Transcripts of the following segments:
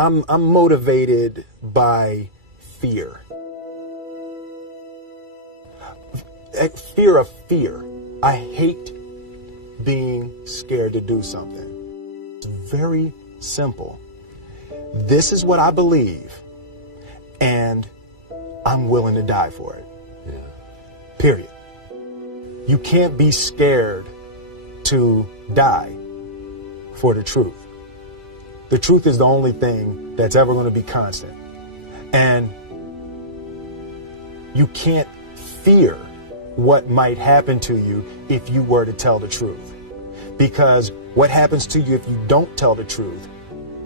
I'm motivated by fear. Fear of fear. I hate being scared to do something. It's very simple. This is what I believe, and I'm willing to die for it. Yeah. Period. You can't be scared to die for the truth. The truth is the only thing that's ever going to be constant. And you can't fear what might happen to you if you were to tell the truth. Because what happens to you if you don't tell the truth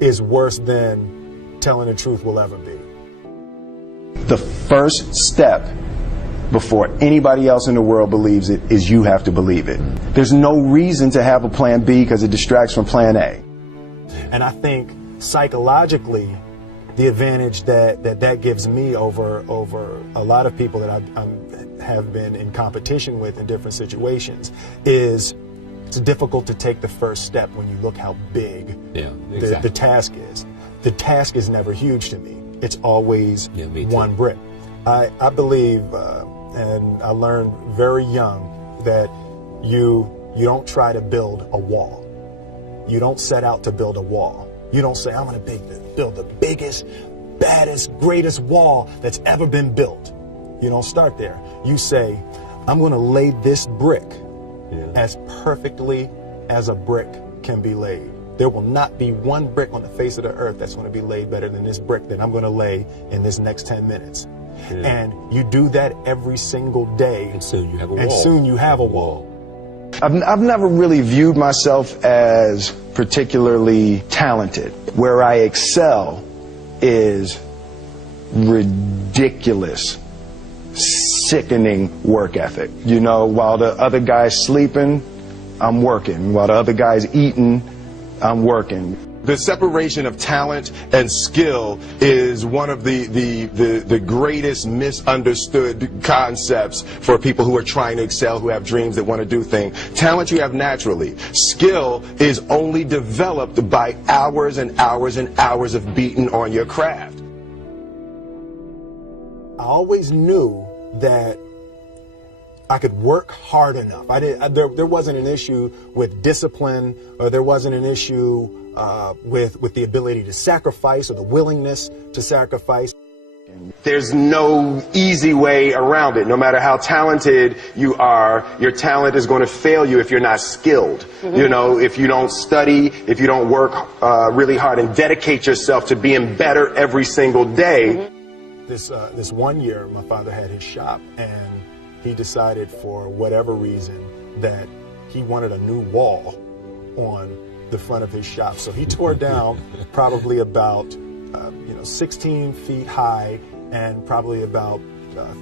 is worse than telling the truth will ever be. The first step before anybody else in the world believes it is you have to believe it. There's no reason to have a plan B because it distracts from plan A. And I think psychologically, the advantage that gives me over a lot of people that I have been in competition with in different situations is it's difficult to take the first step when you look how big the task is. The task is never huge to me. It's always one brick. I believe, and I learned very young, that you don't try to build a wall. You don't set out to build a wall. You don't say, I'm going to build the biggest, baddest, greatest wall that's ever been built. You don't start there. You say, I'm going to lay this brick as perfectly as a brick can be laid. There will not be one brick on the face of the earth that's going to be laid better than this brick that I'm going to lay in this next 10 minutes. Yeah. And you do that every single day. And soon you have a wall. And soon you have a wall. I've never really viewed myself as particularly talented. Where I excel is ridiculous, sickening work ethic. You know, while the other guy's sleeping, I'm working. While the other guy's eating, I'm working. The separation of talent and skill is one of the greatest misunderstood concepts for people who are trying to excel, who have dreams that want to do things. Talent you have naturally. Skill is only developed by hours and hours and hours of beating on your craft. I always knew that I could work hard enough. There wasn't an issue with discipline, or there wasn't an issue with the ability to sacrifice or the willingness to sacrifice. There's no easy way around it. No matter how talented you are, your talent is going to fail you if you're not skilled. Mm-hmm. You know, if you don't study, if you don't work really hard and dedicate yourself to being better every single day. Mm-hmm. This one year, my father had his shop, and he decided for whatever reason that he wanted a new wall on the front of his shop. So he tore down probably about 16 feet high and probably about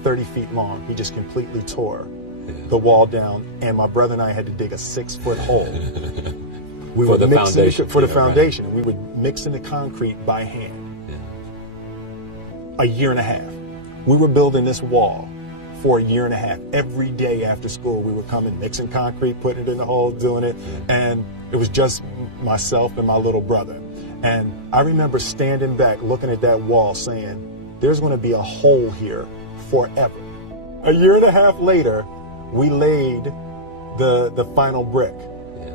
30 feet long. He just completely tore the wall down, and my brother and I had to dig a 6-foot hole. We for the foundation. We would mix in the concrete by hand. A year and a half. We were building this wall for a year and a half. Every day after school, we would come and mixing concrete, putting it in the hole, doing it. And it was just myself and my little brother. And I remember standing back, looking at that wall, saying, there's going to be a hole here forever. A year and a half later, we laid the final brick.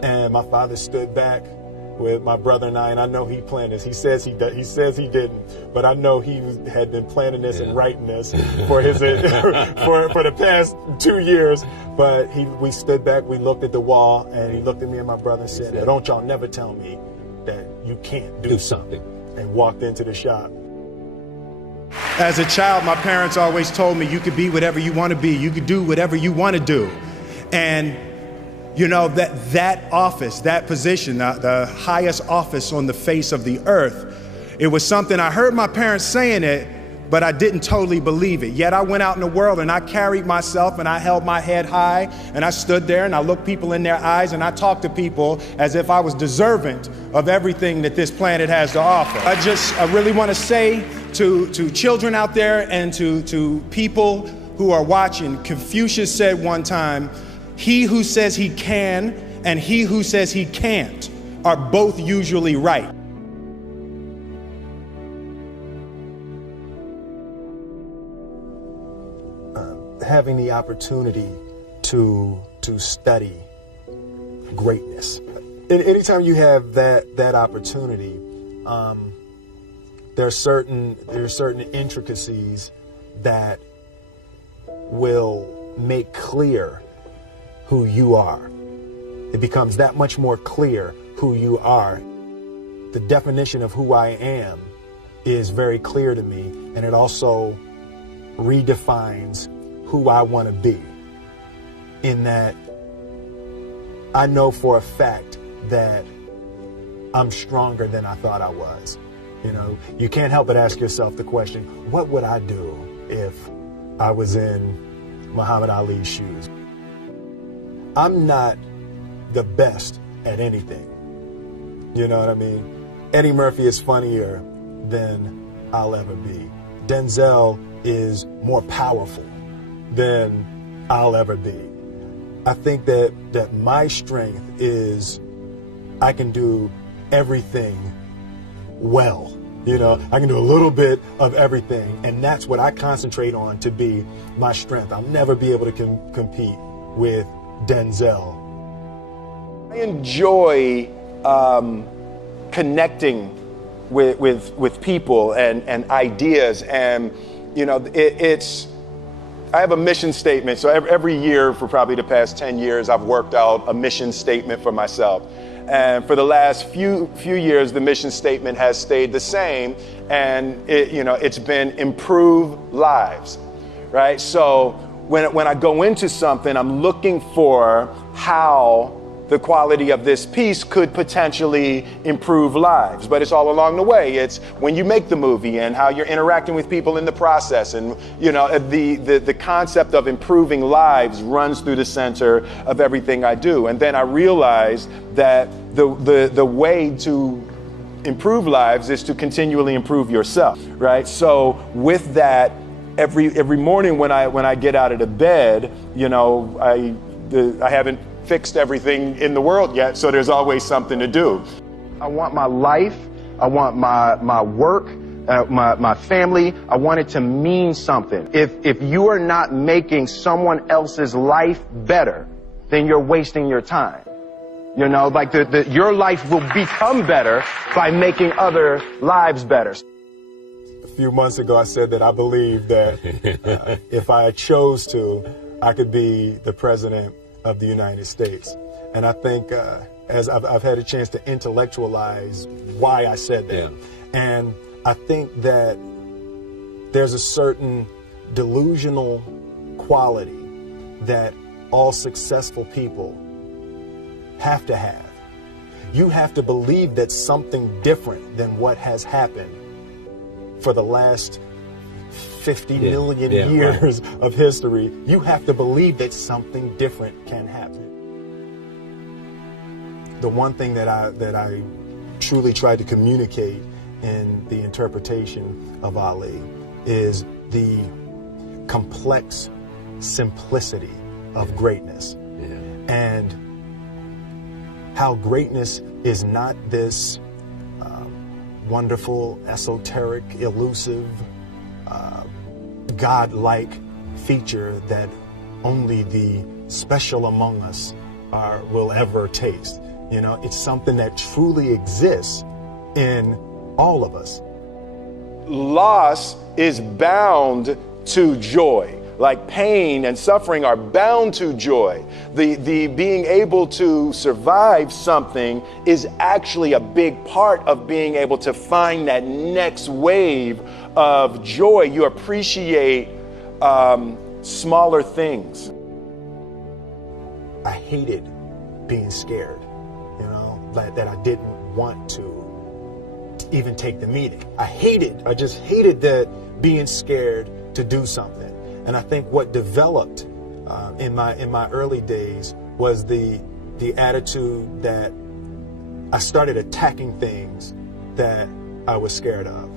And my father stood back with my brother and I know he planned this. He says he didn't, but I know he had been planning this and writing this for his for the past 2 years. But we stood back, we looked at the wall, and he looked at me and my brother and said, "Don't y'all never tell me that you can't do something," and walked into the shop. As a child, my parents always told me you could be whatever you want to be. You could do whatever you want to do. And you know, that office, that position, the highest office on the face of the earth, it was something I heard my parents saying it, but I didn't totally believe it. Yet I went out in the world and I carried myself and I held my head high and I stood there and I looked people in their eyes and I talked to people as if I was deserving of everything that this planet has to offer. I really want to say to children out there and to people who are watching, Confucius said one time, he who says he can and he who says he can't are both usually right. having the opportunity to study greatness. Anytime you have that opportunity, there are certain intricacies that will make clear who you are. It becomes that much more clear who you are. The definition of who I am is very clear to me, and it also redefines who I want to be, in that I know for a fact that I'm stronger than I thought I was. You know, you can't help but ask yourself the question, what would I do if I was in Muhammad Ali's shoes? I'm not the best at anything. You know what I mean? Eddie Murphy is funnier than I'll ever be. Denzel is more powerful than I'll ever be. I think that my strength is I can do everything well. You know, I can do a little bit of everything, and that's what I concentrate on to be my strength. I'll never be able to compete with Denzel. I enjoy connecting with people and ideas, and you know, I have a mission statement. So every year for probably the past 10 years, I've worked out a mission statement for myself. And for the last few years, the mission statement has stayed the same, and it's been improve lives, right? So when I go into something, I'm looking for how the quality of this piece could potentially improve lives. But it's all along the way. It's when you make the movie and how you're interacting with people in the process. And the concept of improving lives runs through the center of everything I do. And then I realized that the way to improve lives is to continually improve yourself, right? So with that, every morning when I get out of the bed, I haven't fixed everything in the world yet, so there's always something to do. I want my life, I want my work, my family, I want it to mean something. If you are not making someone else's life better, then you're wasting your time. Like your life will become better by making other lives better. A few months ago, I said that I believe that if I chose to, I could be the president of the United States. And I think as I've had a chance to intellectualize why I said that. Yeah. And I think that there's a certain delusional quality that all successful people have to have. You have to believe that something different than what has happened for the last 50 million years of history. You have to believe that something different can happen. The one thing that I truly tried to communicate in the interpretation of Ali is the complex simplicity of greatness. And how greatness is not this wonderful, esoteric, elusive, God-like feature that only the special among us will ever taste. It's something that truly exists in all of us. Loss is bound to joy. Like pain and suffering are bound to joy. The being able to survive something is actually a big part of being able to find that next wave of joy. You appreciate smaller things. I hated being scared, that I didn't want to even take the meeting. I just hated that being scared to do something. And I think what developed in my early days was the attitude that I started attacking things that I was scared of.